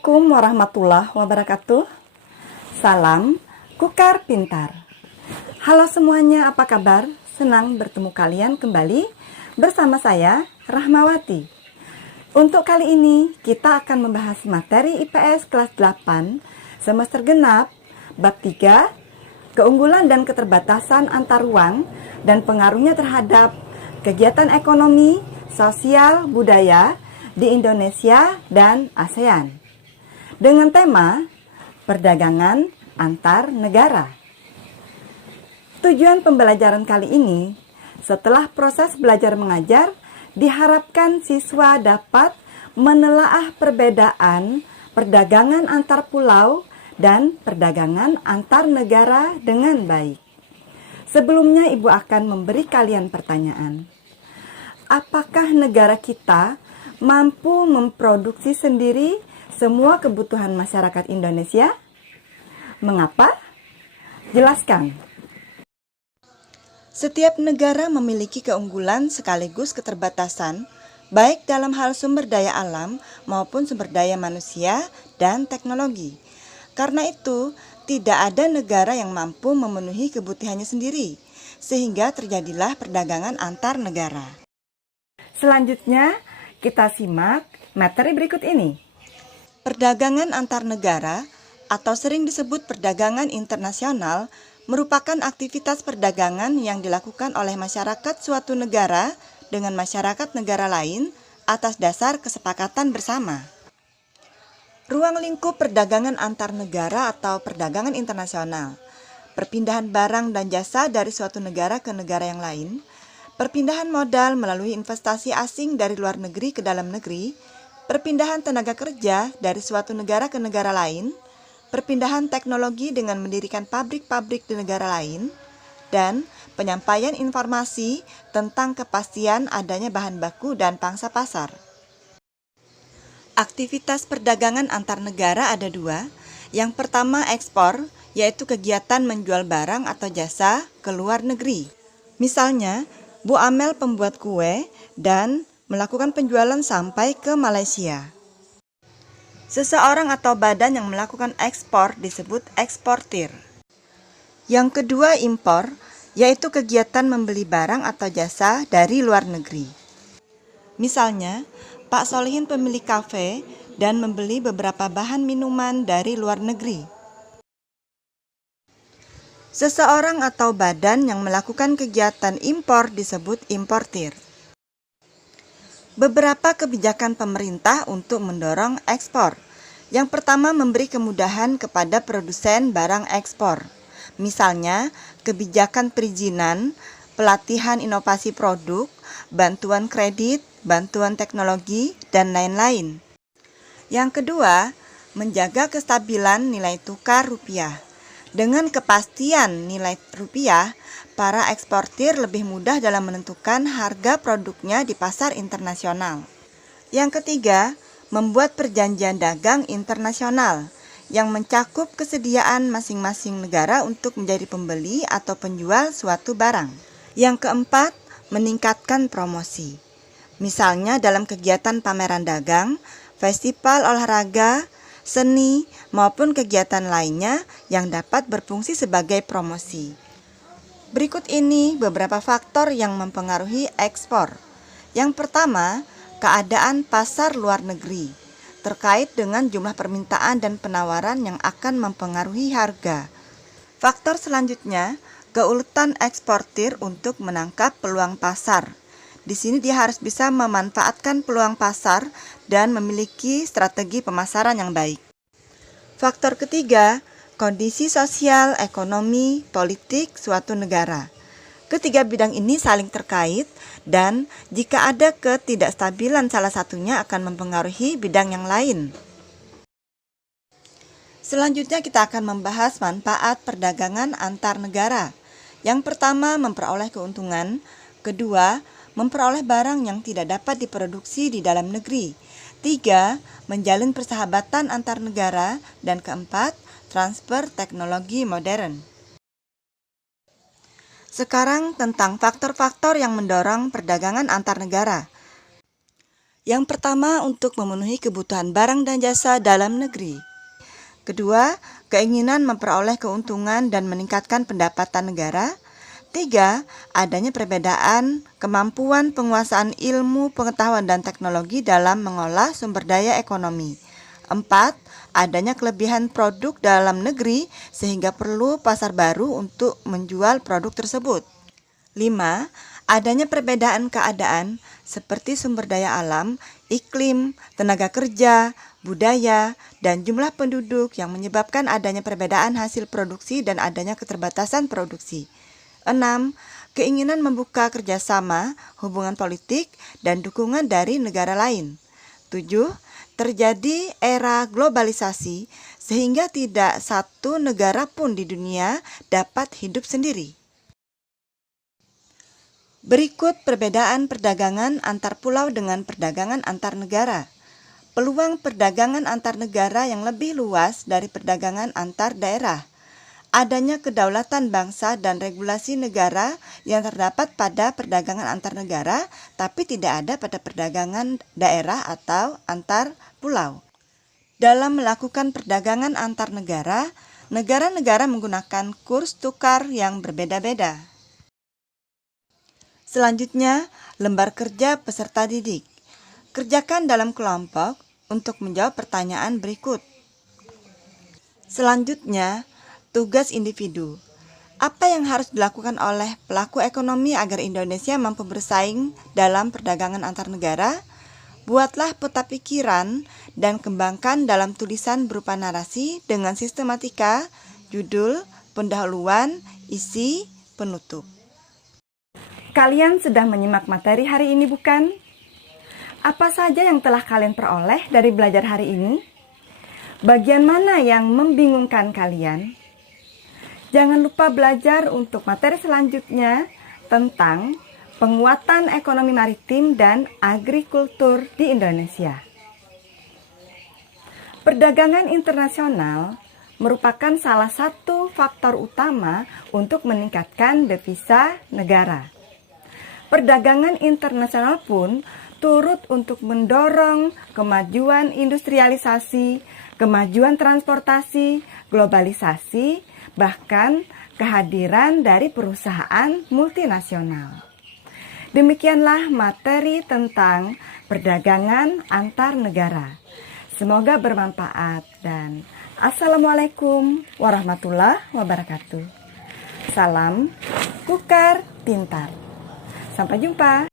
Assalamualaikum warahmatullahi wabarakatuh. Salam Kukar Pintar. Halo semuanya, apa kabar? Senang bertemu kalian kembali bersama saya, Rahmawati. Untuk kali ini, kita akan membahas materi IPS kelas 8 semester genap, bab 3, keunggulan dan keterbatasan antar ruang dan pengaruhnya terhadap kegiatan ekonomi, sosial, budaya di Indonesia dan ASEAN. Dengan tema perdagangan antar negara. Tujuan pembelajaran kali ini, setelah proses belajar mengajar, diharapkan siswa dapat menelaah perbedaan perdagangan antar pulau dan perdagangan antar negara dengan baik. Sebelumnya, Ibu akan memberi kalian pertanyaan. Apakah negara kita mampu memproduksi sendiri semua kebutuhan masyarakat Indonesia? Mengapa? Jelaskan. Setiap negara memiliki keunggulan sekaligus keterbatasan, baik dalam hal sumber daya alam maupun sumber daya manusia dan teknologi. Karena itu, tidak ada negara yang mampu memenuhi kebutuhannya sendiri, sehingga terjadilah perdagangan antar negara. Selanjutnya, kita simak materi berikut ini. Perdagangan antar negara atau sering disebut perdagangan internasional merupakan aktivitas perdagangan yang dilakukan oleh masyarakat suatu negara dengan masyarakat negara lain atas dasar kesepakatan bersama. Ruang lingkup perdagangan antar negara atau perdagangan internasional, perpindahan barang dan jasa dari suatu negara ke negara yang lain, perpindahan modal melalui investasi asing dari luar negeri ke dalam negeri, perpindahan tenaga kerja dari suatu negara ke negara lain, perpindahan teknologi dengan mendirikan pabrik-pabrik di negara lain, dan penyampaian informasi tentang kepastian adanya bahan baku dan pangsa pasar. Aktivitas perdagangan antar negara ada dua. Yang pertama ekspor, yaitu kegiatan menjual barang atau jasa ke luar negeri. Misalnya, Bu Amel pembuat kue dan melakukan penjualan sampai ke Malaysia. Seseorang atau badan yang melakukan ekspor disebut eksportir. Yang kedua impor, yaitu kegiatan membeli barang atau jasa dari luar negeri. Misalnya, Pak Solihin pemilik kafe dan membeli beberapa bahan minuman dari luar negeri. Seseorang atau badan yang melakukan kegiatan impor disebut importir. Beberapa kebijakan pemerintah untuk mendorong ekspor. Yang pertama, memberi kemudahan kepada produsen barang ekspor. Misalnya, kebijakan perizinan, pelatihan inovasi produk, bantuan kredit, bantuan teknologi, dan lain-lain. Yang kedua, menjaga kestabilan nilai tukar rupiah. Dengan kepastian nilai rupiah, para eksportir lebih mudah dalam menentukan harga produknya di pasar internasional. Yang ketiga, membuat perjanjian dagang internasional yang mencakup kesediaan masing-masing negara untuk menjadi pembeli atau penjual suatu barang. Yang keempat, meningkatkan promosi. Misalnya dalam kegiatan pameran dagang, festival olahraga, seni, maupun kegiatan lainnya yang dapat berfungsi sebagai promosi. Berikut ini beberapa faktor yang mempengaruhi ekspor. Yang pertama, keadaan pasar luar negeri, terkait dengan jumlah permintaan dan penawaran yang akan mempengaruhi harga. Faktor selanjutnya, keuletan eksportir untuk menangkap peluang pasar. Di sini dia harus bisa memanfaatkan peluang pasar dan memiliki strategi pemasaran yang baik. Faktor ketiga, kondisi sosial, ekonomi, politik suatu negara. Ketiga bidang ini saling terkait dan jika ada ketidakstabilan salah satunya akan mempengaruhi bidang yang lain. Selanjutnya kita akan membahas manfaat perdagangan antar negara. Yang pertama, memperoleh keuntungan. Kedua, memperoleh barang yang tidak dapat diproduksi di dalam negeri. 3. Menjalin persahabatan antar negara. Dan keempat, transfer teknologi modern. Sekarang tentang faktor-faktor yang mendorong perdagangan antar negara. Yang pertama, untuk memenuhi kebutuhan barang dan jasa dalam negeri. Kedua, keinginan memperoleh keuntungan dan meningkatkan pendapatan negara. Tiga, adanya perbedaan kemampuan penguasaan ilmu, pengetahuan, dan teknologi dalam mengolah sumber daya ekonomi. Empat, adanya kelebihan produk dalam negeri sehingga perlu pasar baru untuk menjual produk tersebut. 5. Adanya perbedaan keadaan seperti sumber daya alam, iklim, tenaga kerja, budaya, dan jumlah penduduk yang menyebabkan adanya perbedaan hasil produksi dan adanya keterbatasan produksi. 6. Keinginan membuka kerjasama, hubungan politik, dan dukungan dari negara lain. 7. Terjadi era globalisasi sehingga tidak satu negara pun di dunia dapat hidup sendiri. Berikut perbedaan perdagangan antar pulau dengan perdagangan antar negara. Peluang perdagangan antar negara yang lebih luas dari perdagangan antar daerah. Adanya kedaulatan bangsa dan regulasi negara yang terdapat pada perdagangan antar negara, tapi tidak ada pada perdagangan daerah atau antar pulau. Dalam melakukan perdagangan antar negara, negara-negara menggunakan kurs tukar yang berbeda-beda. Selanjutnya, lembar kerja peserta didik. Kerjakan dalam kelompok untuk menjawab pertanyaan berikut. Selanjutnya, tugas individu. Apa yang harus dilakukan oleh pelaku ekonomi agar Indonesia mampu bersaing dalam perdagangan antar negara? Buatlah peta pikiran dan kembangkan dalam tulisan berupa narasi dengan sistematika, judul, pendahuluan, isi, penutup. Kalian sedang menyimak materi hari ini, bukan? Apa saja yang telah kalian peroleh dari belajar hari ini? Bagian mana yang membingungkan kalian? Jangan lupa belajar untuk materi selanjutnya tentang penguatan ekonomi maritim dan agrikultur di Indonesia. Perdagangan internasional merupakan salah satu faktor utama untuk meningkatkan devisa negara. Perdagangan internasional pun turut untuk mendorong kemajuan industrialisasi, kemajuan transportasi, globalisasi, bahkan kehadiran dari perusahaan multinasional. Demikianlah materi tentang perdagangan antar negara. Semoga bermanfaat dan Assalamualaikum warahmatullahi wabarakatuh. Salam Kukar Pintar. Sampai jumpa.